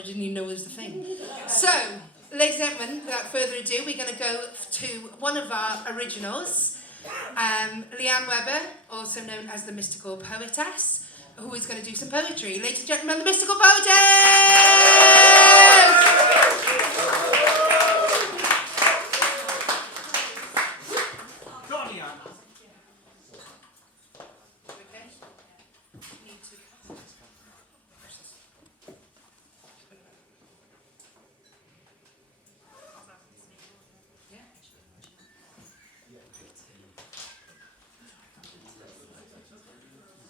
I didn't even know it was the thing. So, ladies and gentlemen, without further ado, we're going to go to one of our originals, Leanne Webber, also known as the Mystical Poetess, who is going to do some poetry. Ladies and gentlemen, the Mystical Poetess!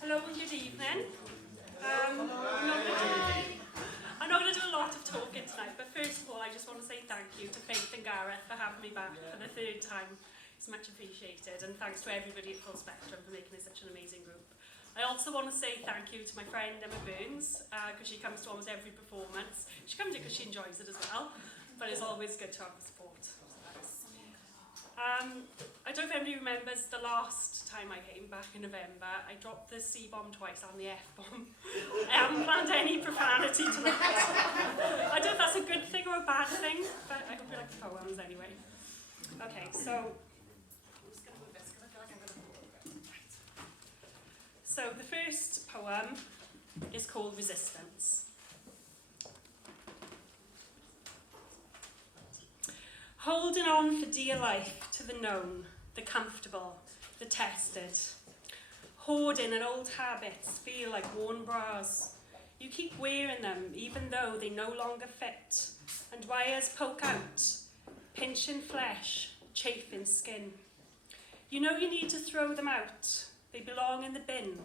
Hello and good evening. I'm not going to do a lot of talking tonight, but first of all, I just want to say thank you to Faith and Gareth for having me back for the third time. It's much appreciated, and thanks to everybody at Full Spectrum for making it such an amazing group. I also want to say thank you to my friend Emma Burns, because she comes to almost every performance. She comes here because she enjoys it as well, but it's always good to have the support. I don't know if anybody remembers the last time I came back in November. I dropped the C-bomb twice and the F-bomb. I haven't planned any profanity tonight. I don't know if that's a good thing or a bad thing, but I hope you like the poems anyway. Okay, so I'm just going to move this because I feel like I'm going to fall over. Right. So the first poem is called Resistance. Holding on for dear life to the known, the comfortable, the tested. Hoarding and old habits feel like worn bras. You keep wearing them even though they no longer fit, and wires poke out, pinching flesh, chafing skin. You know you need to throw them out. They belong in the bin,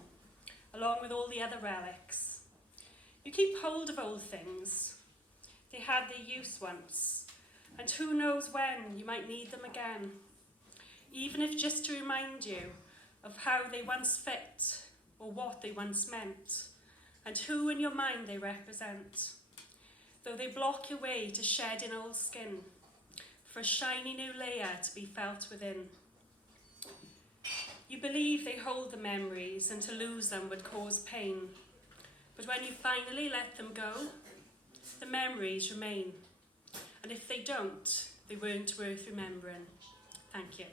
along with all the other relics. You keep hold of old things. They had their use once. And who knows when you might need them again, even if just to remind you of how they once fit or what they once meant, and who in your mind they represent. Though they block your way to shedding old skin, for a shiny new layer to be felt within. You believe they hold the memories and to lose them would cause pain, but when you finally let them go, the memories remain. And if they don't, they weren't worth remembering. Thank you.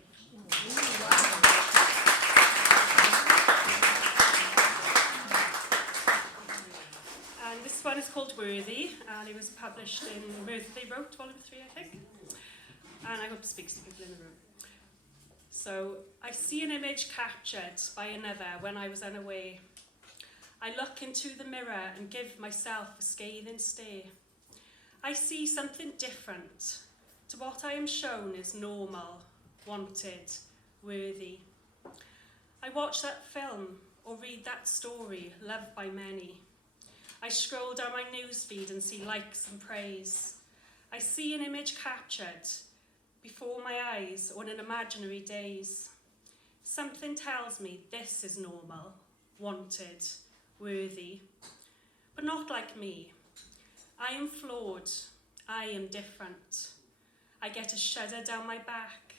And this one is called Worthy, and it was published in Worthy They Wrote, Volume 3, I think. And I hope it speaks to people in the room. So, I see an image captured by another when I was unaware. I look into the mirror and give myself a scathing stare. I see something different to what I am shown is normal, wanted, worthy. I watch that film or read that story loved by many. I scroll down my newsfeed and see likes and praise. I see an image captured before my eyes on an imaginary daze. Something tells me this is normal, wanted, worthy, but not like me. I am flawed, I am different. I get a shudder down my back,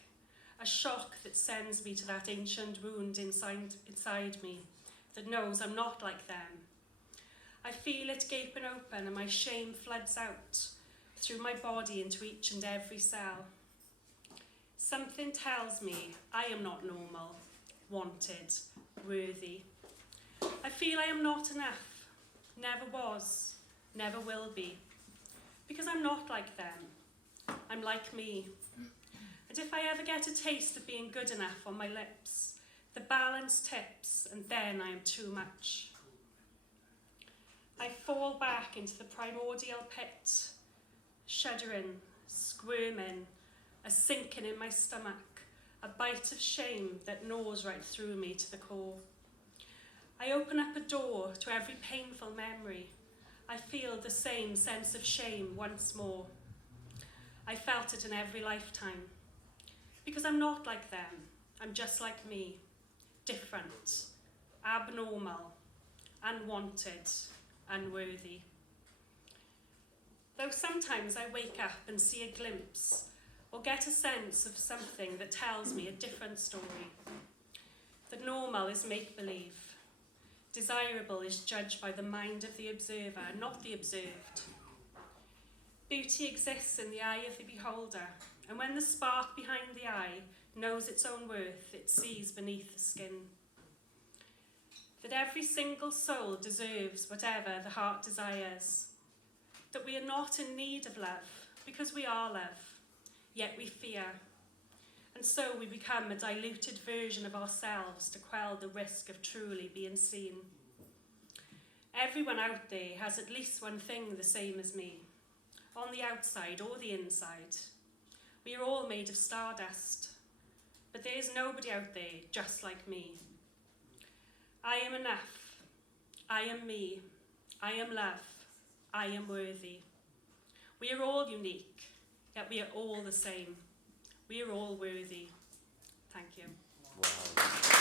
a shock that sends me to that ancient wound inside me that knows I'm not like them. I feel it gaping open and my shame floods out through my body into each and every cell. Something tells me I am not normal, wanted, worthy. I feel I am not enough, never was. Never will be, because I'm not like them. I'm like me. And if I ever get a taste of being good enough on my lips, the balance tips and then I am too much. I fall back into the primordial pit, shuddering, squirming, a sinking in my stomach, a bite of shame that gnaws right through me to the core. I open up a door to every painful memory. I feel the same sense of shame once more. I felt it in every lifetime. Because I'm not like them. I'm just like me. Different. Abnormal. Unwanted. Unworthy. Though sometimes I wake up and see a glimpse or get a sense of something that tells me a different story. The normal is make-believe. Desirable is judged by the mind of the observer, not the observed. Beauty exists in the eye of the beholder, and when the spark behind the eye knows its own worth, it sees beneath the skin. That every single soul deserves whatever the heart desires. That we are not in need of love, because we are love, yet we fear. And so we become a diluted version of ourselves to quell the risk of truly being seen. Everyone out there has at least one thing the same as me, on the outside or the inside. We are all made of stardust, but there is nobody out there just like me. I am enough. I am me. I am love. I am worthy. We are all unique, yet we are all the same. We are all worthy. Thank you. Wow.